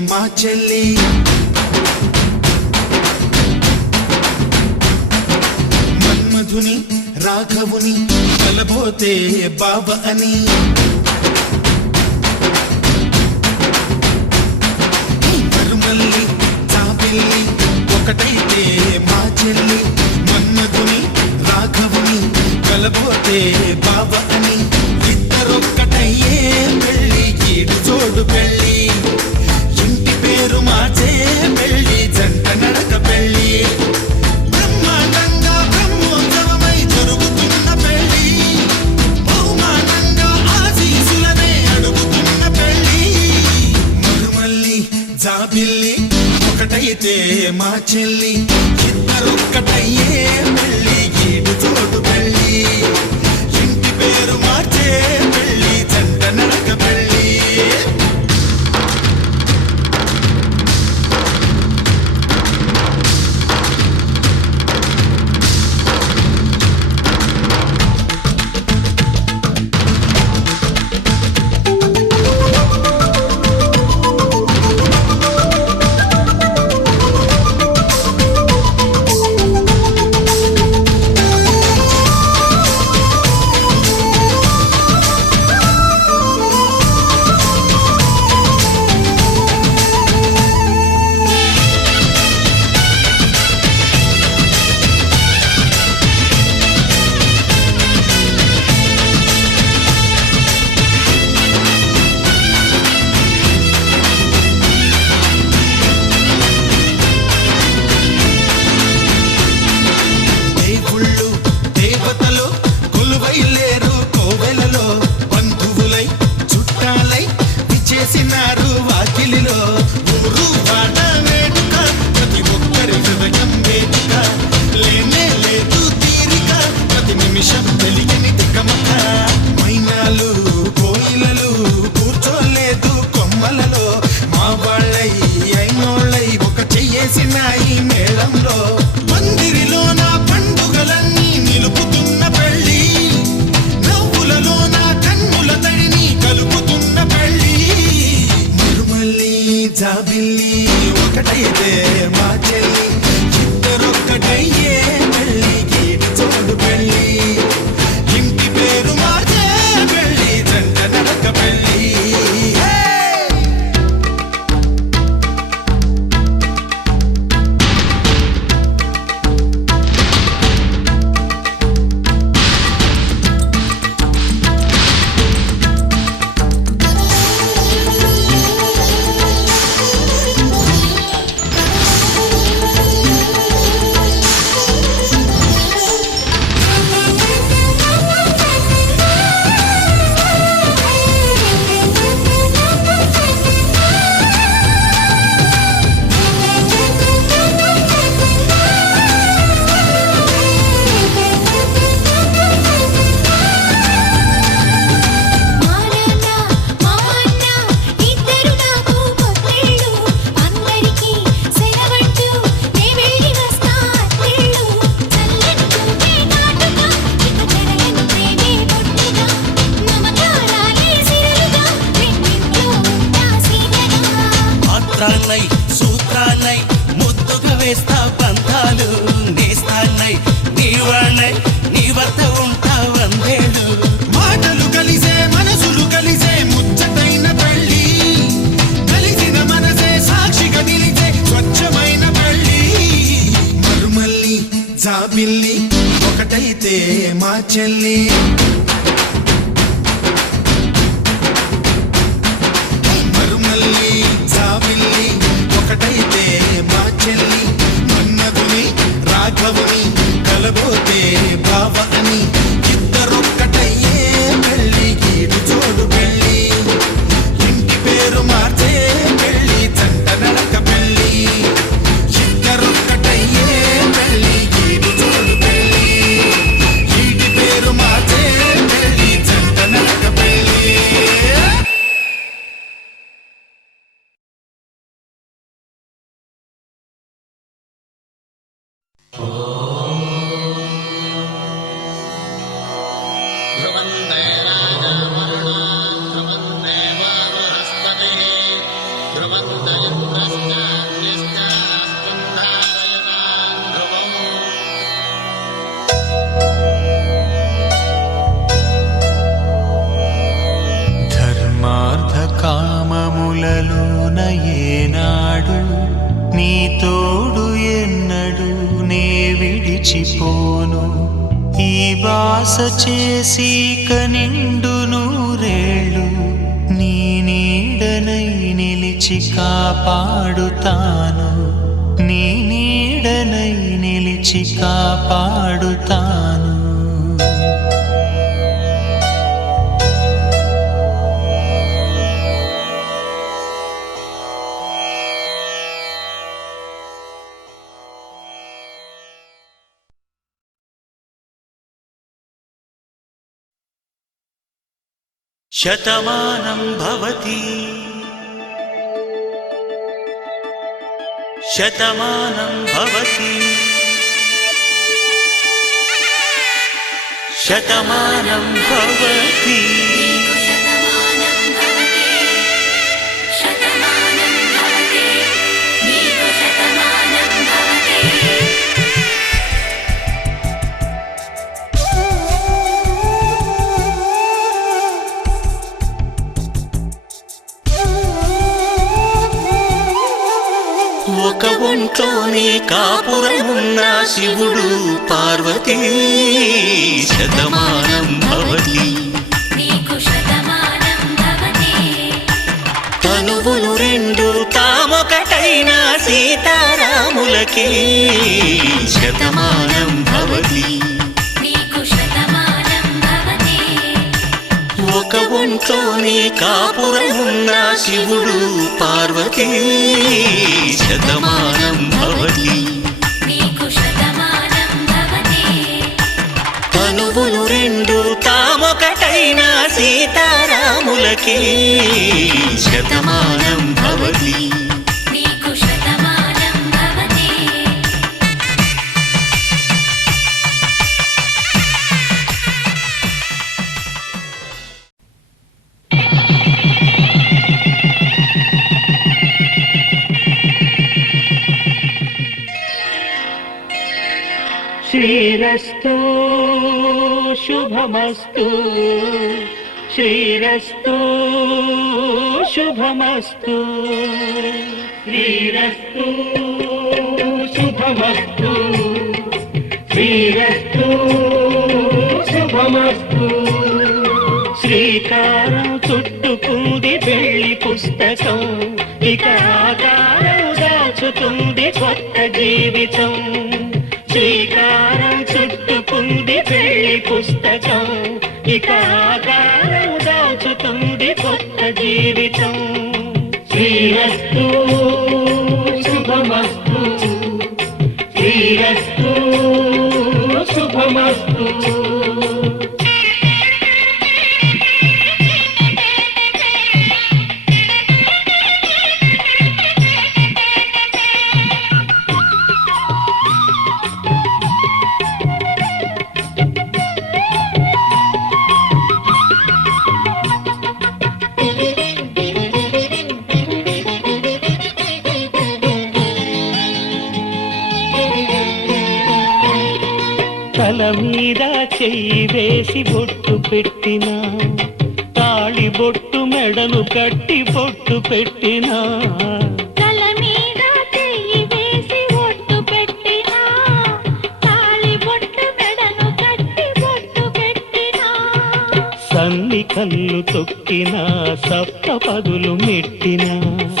మా చెల్లి మన్మధుని రాఘవుని కలబోతే బావ అని మరుమల్లి జాబిల్లి ఒకటైతే మా చెల్లి మన్మధుని రాఘవుని కలబోతే బావ అని ఇద్దరొక్కటయ్యే పెళ్ళి ఈడు జోడు పెళ్ళి ఇంటి పేరు మార్చే పెళ్ళి జంట నడక పెళ్ళి బ్రహ్మాండంగా బ్రహ్మోత్సవమై జరుగుతున్న పెళ్ళి బహుమానంగా ఆశీసులనే అడుగుతున్న పెళ్ళి మరుమల్లి జాబిల్లి ఒకటైతే మా చెల్లి ఇద్దరొక్కటయ్యే పెళ్ళి ఈడు జోడు పెళ్ళి ఇంటి పేరు మార్చే పెళ్ళి జంట నడక పెళ్ళి వాకిలిలో ఊరు వాడ వేడుక ప్రతి ఒక్కరి హృదయం వేదిక లేనే లేదు తీరిక ప్రతి నిమిషం తెలియని తికమక మైనాలు కోయిలలు కూర్చోలేదు కొమ్మలలో మా వాళ్ళై అయినోళ్ళై ఒక చెయ్యేసిన ఈ మేళంలో మందిరిలో నా పండుగలన్నీ నిలుపుతున్న పెళ్ళి నవ్వులలో నా కన్నుల తడిని కలుపుతున్న పెళ్ళి జాబిల్లి ఒకటైతే మా చెల్లి ఇద్దరొక్కటయ్యే పెళ్ళి గీడి చోడు పెళ్ళి ఇంటి పేరు మార్చే పెళ్ళి జంట నడక పెళ్ళి సూత్రాన్నై ముద్దుగా వేస్తా పంతాలు నేస్తాన్నై నీవాణ్ణై నీ వద్ద ఉంటా వందేళ్ళు మాటలు కలిసే మనసులు కలిసే ముచ్చటైన పెళ్ళి కలిసిన మనసే సాక్షిగా నిలిచే స్వచ్ఛమైన పెళ్ళి మరుమల్లి జాబిల్లి ఒకటైతే మా చెల్లి ఒకటైతే మా చెల్లి మన్మధుని రాఘవుని కలబోతే బావ అని ఇద్దరొక్కటయ్యే పెళ్ళి గీడు జోడు పెళ్ళి ఇంటి పేరు మార్చే పెళ్ళి జంట నడక పెళ్ళి ఇద్దరొక్కటయ్యే పెళ్ళి గీడు జోడు పెళ్ళి ఇంటి పేరు మార్చే నిలిచిపోను. ఈ బాస చేసి కనిండు నూరేళ్ళు నీ నీడనై నిలిచి కాపాడుతాను. నీ నీడనై నిలిచి కాపాడుతాను. శతమానం భవతి శతమానం భవతి శతమానం భవతి. ఒక ఒంట్లోనే కాపురమున్న శివుడు పార్వతీ శతమానం భవతి. తనువులు రెండు తామొకటైన సీతారాములకి శతమానం భవతి. ఒక ఒంట్లోనే కాపురమున్న శివుడు పార్వతీ శతమానం భవతి. తనువులు రెండు తామొకటైన సీతారాములకి శతమానం భవతి. శ్రీరస్తు శుభమస్తు శ్రీరస్తు శుభమస్తు శ్రీరస్తు శుభమస్తు శ్రీరస్తు శుభమస్తు. శ్రీకారం చుట్టుకుంది పెళ్లి పుస్తకం, ఇక ఆకారం దాచుతుంది కొత్త జీవితం. శ్రీకారం చుట్టుకుంది పెళ్లి పుస్తకం, ఇక ఆకారం దాచుతుంది కొత్త జీవితం. శ్రీరస్తు శుభమస్తు శ్రీరస్తు శుభమస్తు. తల మీద చెయ్యి వేసి బొట్టు పెట్టినా, తాళి బొట్టు మెడను కట్టి బొట్టు పెట్టినా. తల మీద చెయ్యి వేసి బొట్టు పెట్టినా, తాళి బొట్టు మెడను కట్టి బొట్టు పెట్టినా. సన్ని కళ్ళు తొక్కినా, సప్త పదులు మెట్టినా.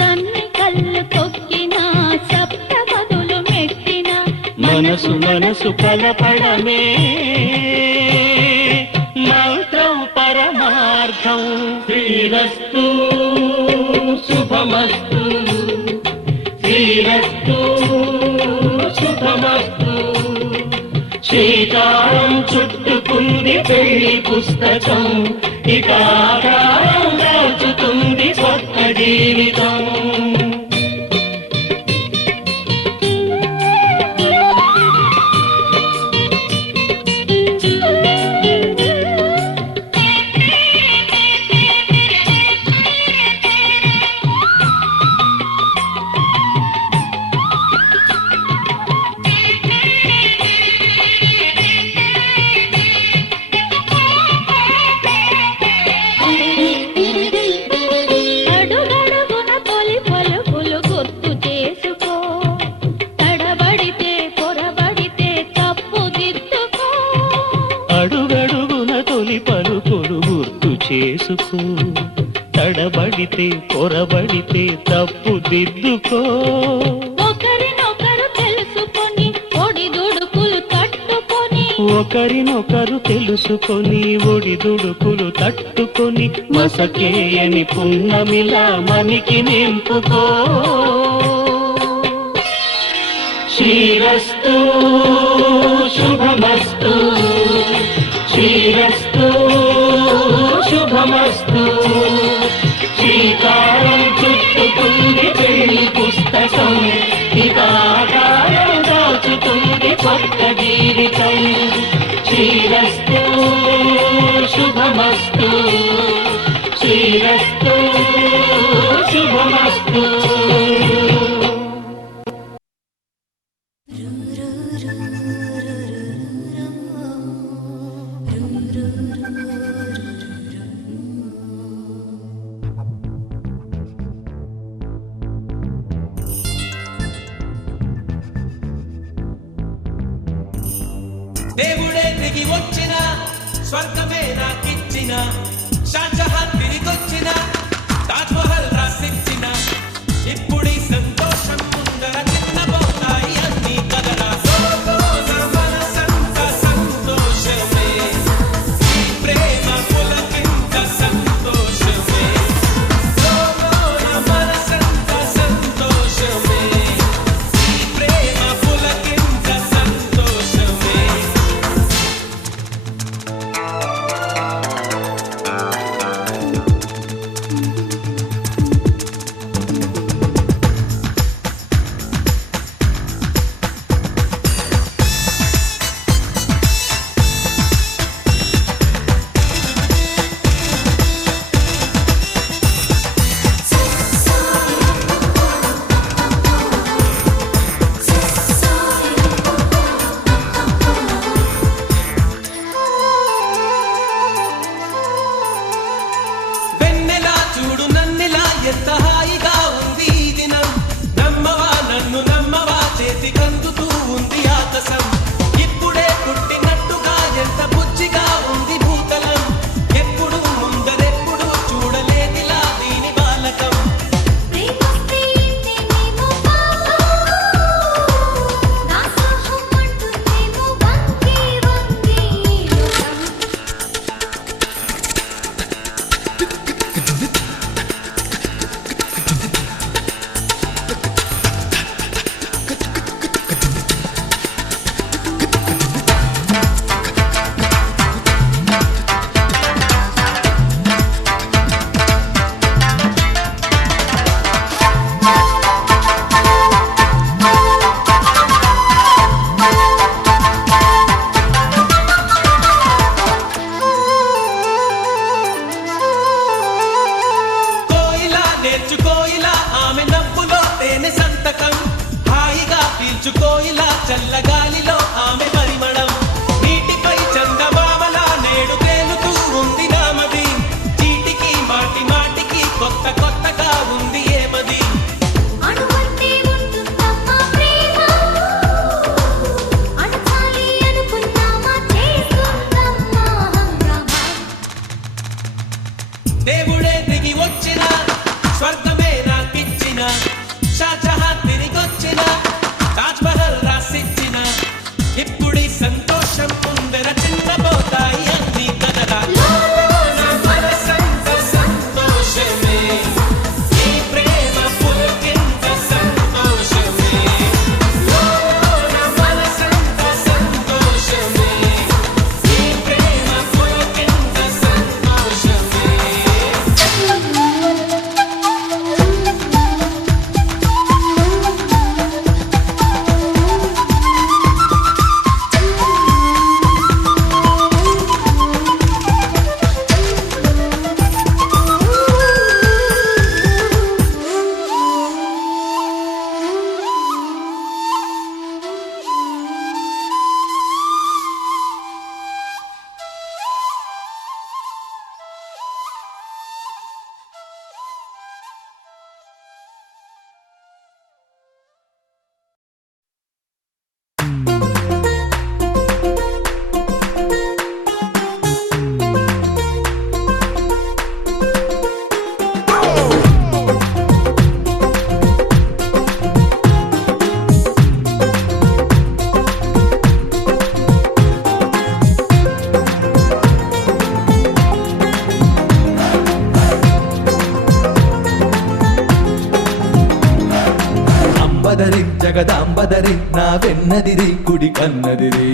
సన్ని కళ్ళు తొక్కినా, సప్త పదులు మెట్టినా. మనసు మనసు కలపడమే మంత్రం పరమార్థం. శ్రీరస్తు శుభమస్తు శ్రీరస్తు శుభమస్తు. శ్రీకారం చుట్టుకుంది పెళ్లి పుస్తకం, ఇక ఆకారం దాచుతుంది కొత్త జీవితం. అడుగడుగున తొలి తెలుసుకో, తడబడితే పొరబడితే తప్పు దిద్దుకో. ఒకరినొకరు తెలుసుకొని ఒడిదుడుకులు తట్టుకొని, ఒకరినొకరు తెలుసుకొని ఒడిదుడుకులు తట్టుకొని మసకేయని పున్నమిలా మనికి నింపుకో. శ్రీరస్తు శుభమస్తు, శ్రీరస్తు శుభమస్తు. శ్రీకారం చుట్టుకుంది పెళ్లి పుస్తకం, ఇక ఆకారం దాచుతుంది కొత్త జీవితం. శ్రీరస్తు శుభమస్తు, శ్రీరస్తు శుభమస్తు. దేవుడే దిగి వచ్చిన స్వర్గమే నాకిచ్చిన, షాజహాన్ తిరిగొచ్చిన తాజ్ మహల్ రాసిచ్చిన, ఇప్పుడు సంతోషం ముందర చిన్నబోతాయి అన్ని కదరా. మనసంత సంతోషమే, ఈ ప్రేమ పులకింత సంతోషమే. మనసంత సంతోషమే, ఈ ప్రేమ పులకింత సంతోషమే. వెన్నెలా చూడు నన్నెలా ఎంత హాయిగా ఉంది ఈ దినం. నమ్మవా నన్ను నమ్మవా చేతికందుతూ ఉంది ఆకాశం. ఇప్పుడే పుట్టినట్టుగా ఎంత బుజ్జిగా ఉంది భూతలం. ఎప్పుడు ముందరెప్పుడు చూడలేదిలా దీని బాలకం. ప్రేమస్తే ఇంతేనేమో బాబు, నా సోహం అంటుందేమో వంగి వంగి లోకం. కోయిలా నేర్చుకోయిలా ఆమె నవ్వులో తేనె సంతకం. హాయిగా పీల్చుకోయిలా చల్లగాలిలో ఆమె పరిమళం. నీటిపై చందమామలా నేడు తేలుతూ ఉంది నామది. చీటికి మాటి మాటికి కొత్త కొత్తగా ఉంది ఏమది. అణువంటే ఉంటుందమ్మా ప్రేమ, అణచాలి అనుకున్నామా చేస్తుందమ్మా హంగామా. దేవుడే దిగి వచ్చిన స్వర్గమే నాకిచ్చిన, షాజహాన్ తిరిగొచ్చిన తాజ్ మహల్ రాసిచ్చిన, ఇప్పుడు సంత ఎడమన్నదిరి కుడి కన్నదిరి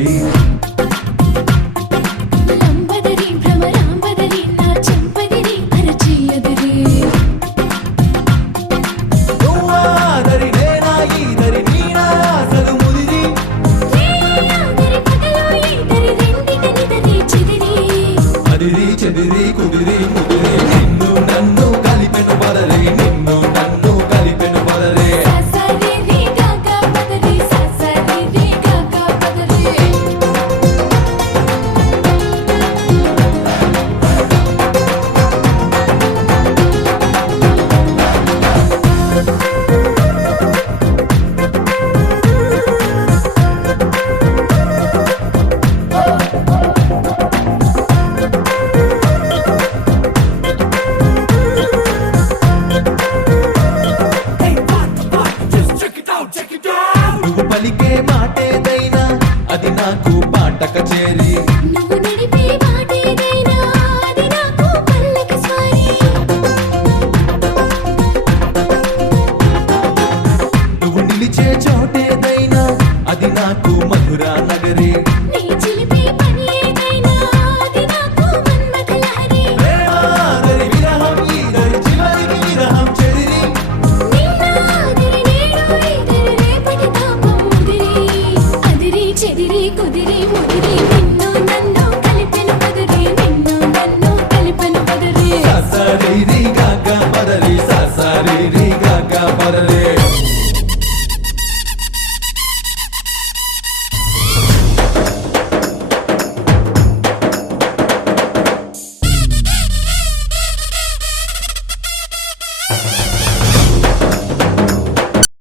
లంబదరి భ్రమరాంబదరి నా చెంపదిరి అరచేయదిరి నువ్వాదరి నేనా ఈదరి నీనా అసలు ముదిరి రేయాదరి పగలో ఈదరి రెండిటనిదరి చెదిరి అదిరి చెదిరి కుదిరి ముదిరి నిన్ను నన్ను కలిపెను బదరి నిన్ను నన్ను కలిపెను బదరే ససరి రి గగ పదరి ససరి రి గగ పదరి నువ్వు పలికే మాటేదైనా అది నాకు పాట కచేరి నువ్వు నడిపే మాటేదైనా అది నాకు పల్లక స్వారీ నువ్వు నిలిచే చోటేదైనా అది నాకు మధురా నగరి నీ చిలిపే పని ఏదైనా అది నాకు మన్మథ లహరి ప్రేమాదరి విరహం ఈదరి చివరికి విరహం చెదిరి నిన్నాదిరి నేడు ఈదరి రేపటి తాపం ముదిరి అదిరి చెదిరి కుదిరి ముదిరి నిన్ను నన్ను